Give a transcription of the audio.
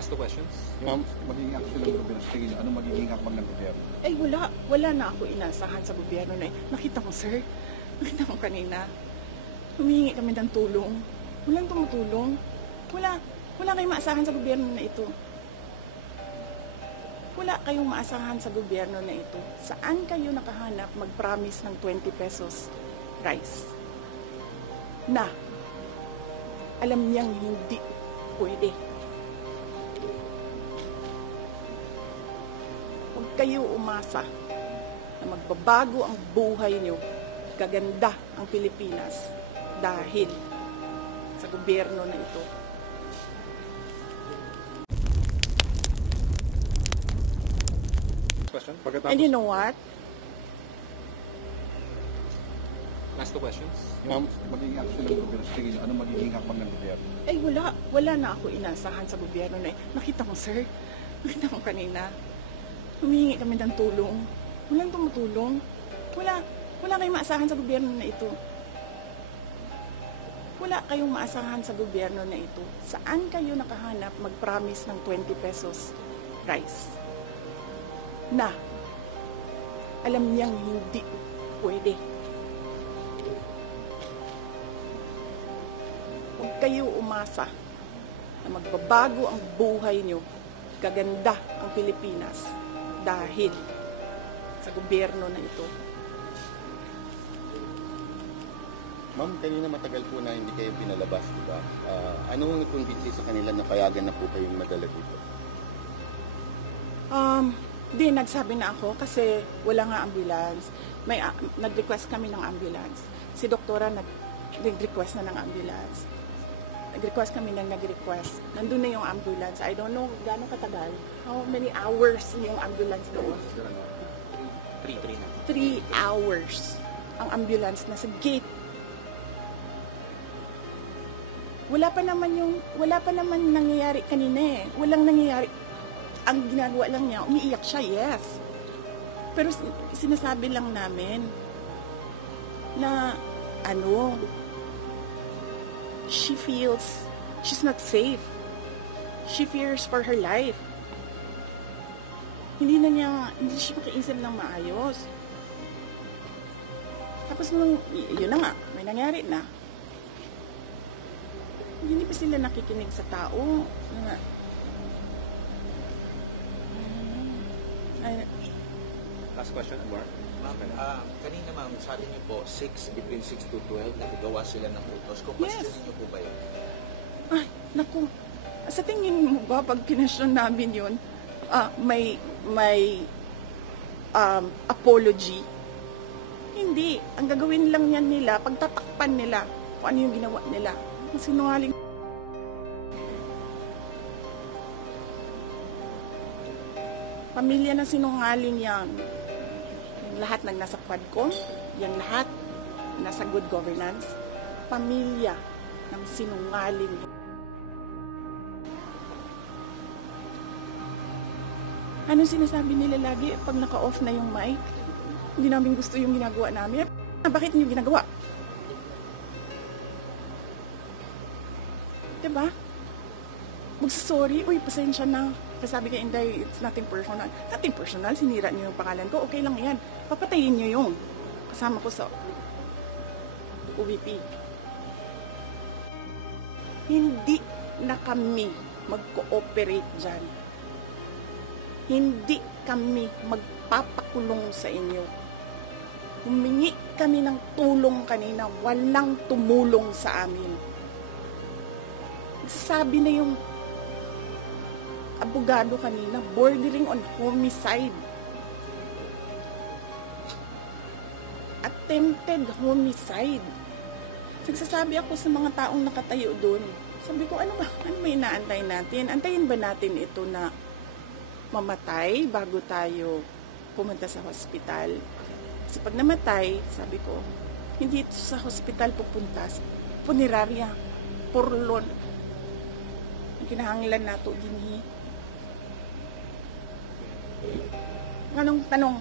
Ask the questions. Ma'am, magiging action ng gobyerno sa tingin niyo, anong magiging hakbang ng gobyerno? Ay, wala na ako inasahan sa gobyerno na nakita mo, sir. Nakita mo kanina. Humihingi kami ng tulong. Walang tumutulong. Wala kayong maasahan sa gobyerno na ito. Wala kayong maasahan sa gobyerno na ito. Saan kayo nakahanap mag-promise ng 20 pesos rice? Na, alam niyang hindi pwede. Huwag kayo umasa na magbabago ang buhay niyo, gaganda ang Pilipinas dahil sa gobyerno na ito. Question? Pagkatapos, And you know what? Ask the questions. ma'am, magiging action ng gobyerno sa tingin niyo, anong magiging hakbang ng gobyerno? Ay, wala na ako inasahan sa gobyerno na nakita mo, sir. Nakita mo kanina. Humihingi kami ng tulong. Walang tumutulong. Wala kayong maasahan sa gobyerno na ito. Wala kayong maasahan sa gobyerno na ito. Saan kayo nakahanap mag-promise ng 20 pesos rice? Na, alam niyang hindi pwede. Huwag kayo umasa na magbabago ang buhay niyo, gaganda ang Pilipinas dahil sa gobyerno na ito. Ma'am, kanina matagal po na hindi kayo pinalabas, di ba? Ano ang nag-convince sa kanila na payagan na po kayong madala dito? Nagsabi na ako kasi wala nga ambulance. Nag-request kami ng ambulance. Si doktora nag-request na ng ambulance. Nag-request kami ng nag-request. Nandun na yung ambulance. I don't know gano'ng katagal. How many hours yung ambulance doon? 3 hours. Ang ambulance nasa gate. Wala pa naman nangyayari kanina eh. Walang nangyayari. Ang ginagawa lang niya, umiiyak siya, yes. Pero sinasabi lang namin na she feels she's not safe. She fears for her life. Hindi siya makaisip ng maayos. Tapos yun na nga, may nangyari na. Hindi pa sila nakikinig sa tao. Last question, Mark. Ma'am, kanina ma'am, sabi niyo po, between 6 to 12, nagagawa sila ng utos. Yes. Question niyo po ba yun? Ay, naku. Sa tingin mo ba, pag kinasyon namin yun, may apology? Hindi. Ang gagawin lang yan nila, pagtatakpan nila kung ano yung ginawa nila. Ang sinungaling. Pamilya na sinungaling yan. Yung lahat ng nasa Quadcom, yung lahat nasa good governance, pamilya ng sinungaling. Anong sinasabi nila lagi pag naka-off na yung mic? Hindi namin gusto yung ginagawa namin. Bakit niyo ginagawa? Diba? Magsasorry, uy, pasensya na. Sabi ka, Inday, it's nothing personal. Nothing personal, sinira niyo yung pangalan ko. Okay lang yan. Papatayin niyo yung kasama ko sa OVP. Hindi na kami mag-cooperate dyan. Hindi kami magpapakulong sa inyo. Humingi kami ng tulong kanina, walang tumulong sa amin. Sabi na yung abogado kanina, bordering on homicide. Attempted homicide. Nagsasabi ako sa mga taong nakatayo doon. Sabi ko, ano ba inaantay natin? Antayin ba natin ito na mamatay bago tayo pumunta sa hospital? Kasi pag namatay, sabi ko, hindi ito sa hospital pupunta. Punerarya, purlon. Ang kinahanglan nato din. Anong tanong?